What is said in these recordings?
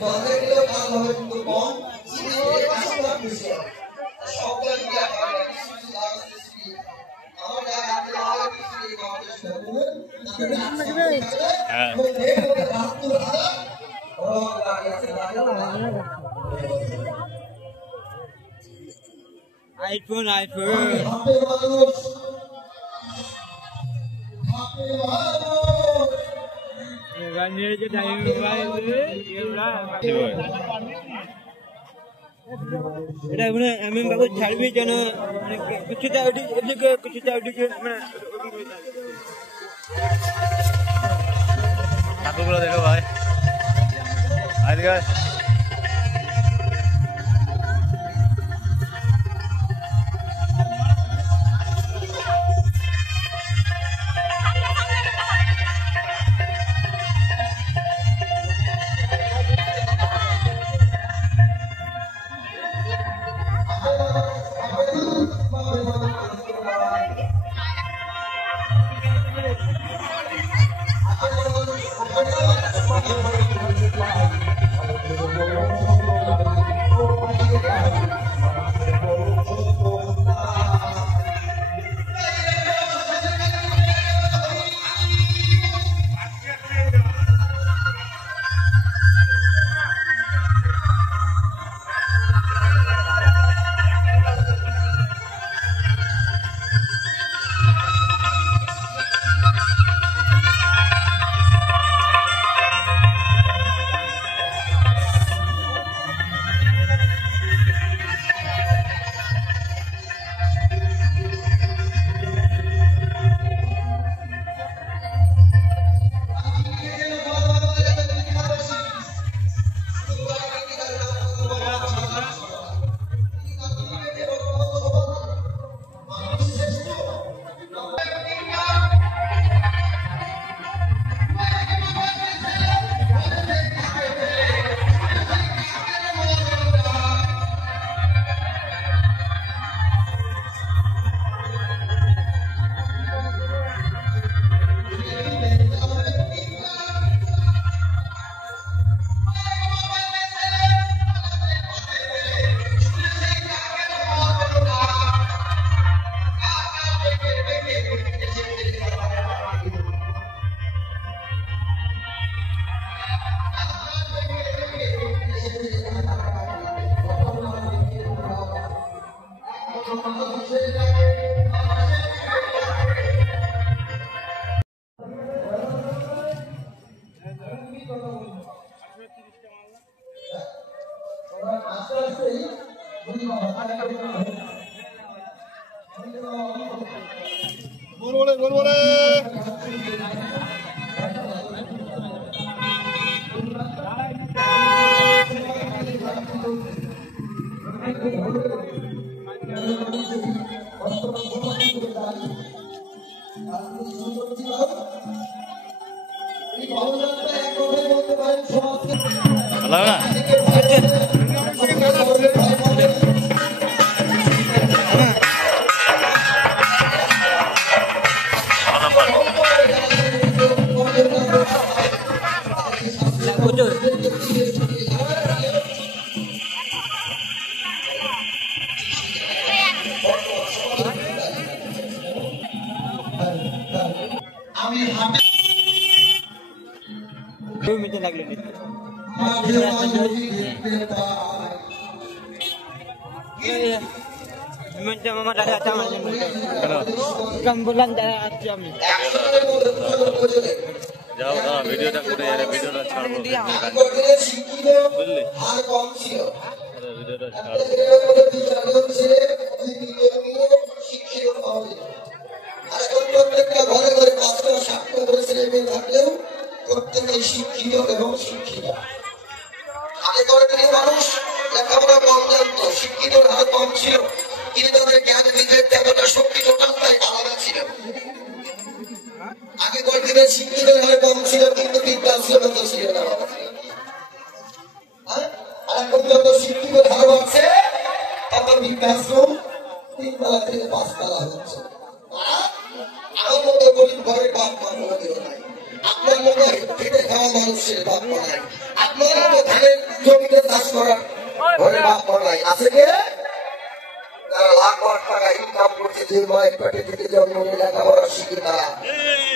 তাদেরকেও কাজ হবে কিন্তু কম, কাজটা বেশি হবে। সবটা দিয়ে আপনারা কিছু কিছু কাজ বেশি আমার হাতে আগে কিছু এই কাজটা শুরু করুন। হ্যাঁ আইফোন আমি বাবু ছাড়বি যেন কিছুটা এদিকে কিছুটা ওদিকে ঠাকুরগুলো দেখো ভাই আজকে bulan dah jam. যাও না ভিডিওটা করে এর ভিডিওটা ছাড়বো বুঝলি ভিডিওটা ছাড়বো প্রত্যেকটা ঘরে ঘরে 5টা 7টা করে ছেলে মেয়ে থাকলেও প্রত্যেকেই শিক্ষিত এবং শিক্ষিতা। আগেকার দিনে মানুষ লেখাপড়া কম জানত, শিক্ষিতর হার কম ছিল, কিন্তু তাদের জ্ঞান বিবেক দেবতা শক্তি টোটালটাই আলাদা ছিল। আগেকার দিনে শিক্ষিতের হার কম ছিল কিন্তু বিদ্যাশ্রমতা ছিল না। আর এখন যত শিক্ষিতের হার বাড়ছে তত বিদ্যাশ্রম 3 তলা থেকে 5 তলা হচ্ছে। আমার মতো গরিব ঘরে বাপ মা নাই, আপনার মতো খাওয়া মানুষের বাপ নাই। আপনার মতো ধানের জমিতে চাষ করার ঘরে বাপ নাই আছে কে? তারা লাখ লাখ টাকা ইনকাম করছে, যে মায়ের পেটে থেকে জন্ম নিয়ে লেখাপড়া শিখে তারা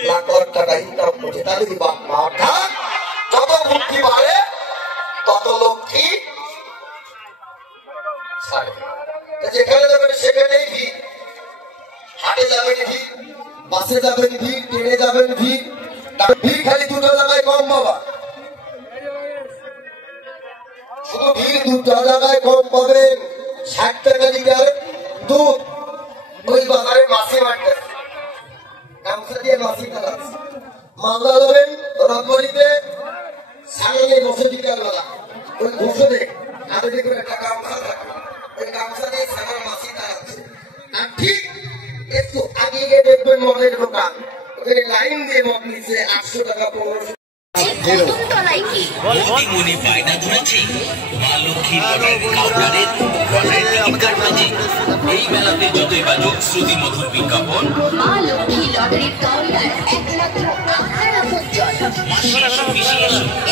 লাখ লাখ টাকা ইনকাম করছে, তাদেরই বাপ মা। অর্থাৎ যত বুদ্ধি বাড়ে তত লক্ষ্মী ছাড়ে। যেখানে যাবেন সেখানেই ভিড়, হাটে যাবেন ভিড়, বাসে যাবেন ভিড়, ট্রেনে যাবেন ভিড়। ভিড় খালি দুটো জায়গায় কম বাবা, শুধু ভিড় দুটো জায়গায় কম পাবেন। 60 টাকা লিটার দুধ ওই বাজারে মাসি বাড়তে গামছা দিয়ে মাসি কাটাচ্ছে। মালদা যাবেন রথবাড়িতে সামনে বসে বিকাল বেলা ওই ঘোষণে আরো দেখুন একটা গামছা থাকে, ওই গামছা দিয়ে সাগর মাসি কাটাচ্ছে। আর ঠিক একটু আগে গিয়ে দেখবেন মদের দোকান, ওখানে লাইন দিয়ে মদ নিচ্ছে 800 টাকা 1500 মনে পায়না ধরেছে মা লক্ষ্মীর কাউন্টারের এই মেলাতে যতই বাজুক শ্রুতি মধুর বিজ্ঞাপন। মা লক্ষ্মী লটারির কাউন্টার একমাত্র আপনার আপনজন।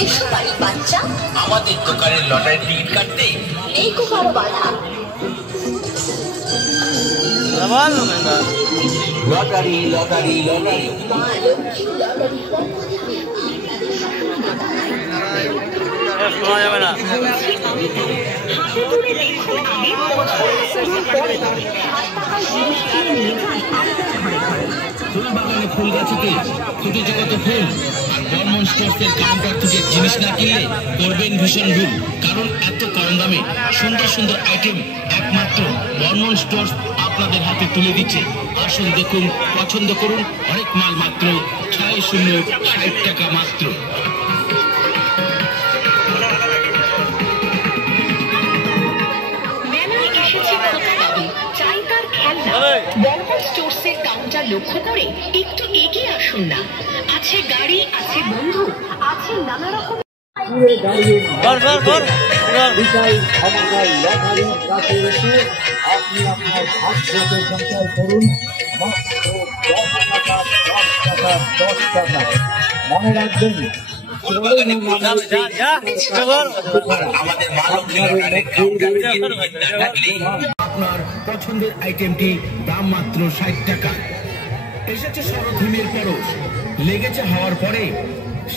এসো বাড়ির বাচ্চা, আমাদের দোকানের লটারির টিকিট কাটতে নেই কো কারো বাধা। লটারি লটারি লটারি মা লক্ষ্মী লটারি শোনা যাবে না। ফুলবাগানে ফুল গাছিতে ফুটে জগত ফুল। আর বর্মন স্টোর্সের কাউন্টার থেকে জিনিস না কিনলে করবেন ভীষণ ভুল, কারণ এত কম দামে সুন্দর সুন্দর আইটেম একমাত্র বর্মন স্টোর্স আপনাদের হাতে তুলে দিচ্ছে। আসুন দেখুন, পছন্দ করুন, অনেক মাল মাত্র 660 টাকা মাত্র। বর্মন স্টোর্সের কাউন্টার লক্ষ্য করে একটু এগিয়ে আসুন না। আছে গাড়ি, আছে বন্ধু, আছে নানা রকম আপনি আপনার ভাগ্যকে সঞ্চয় করুন মাত্র 10 টাকা। মনে রাখবেন আপনার পছন্দের আইটেমটি দাম মাত্র 60 টাকা। এসেছে শরৎহিমের পরশ, লেগেছে হওয়ার পরে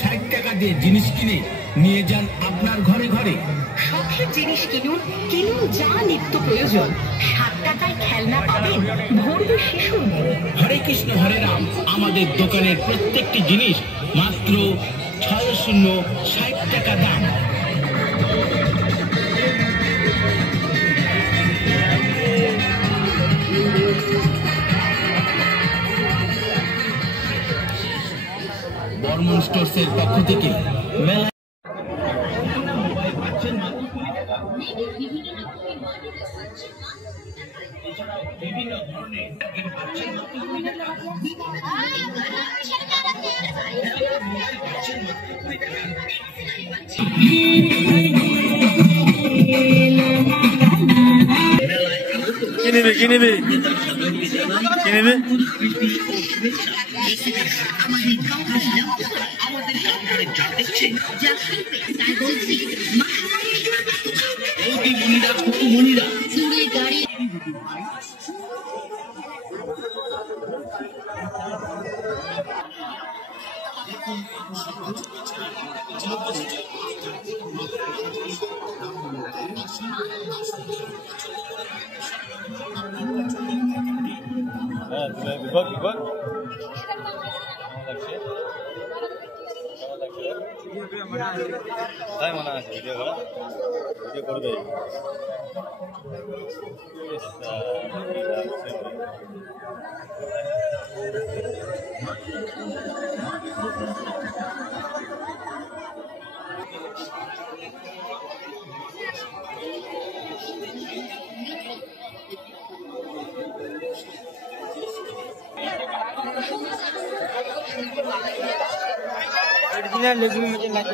60 টাকা দিয়ে জিনিস কিনে নিয়ে যান আপনার ঘরে ঘরে। শখের জিনিস কিনুন, কিনুন যা নিত্য প্রয়োজন। 7 টাকায় খেলনা পাবেন, ভরবে শিশুর মন। হরে কৃষ্ণ হরে রাম, আমাদের দোকানের প্রত্যেকটি জিনিস মাত্র 660 টাকা দাম। বর্মন স্টোর্সের পক্ষ থেকে মেলা বিভিন্ন ধরনের কিনবে কিনবে কিনবে আমাদের কাউন্টারে যা দেখছে মনিরা মনিরা গাড়ি বিভাগ বিভাগ তাই মনে আছে ভিডিও করা, ভিডিও করবে। original legume मुझे लाके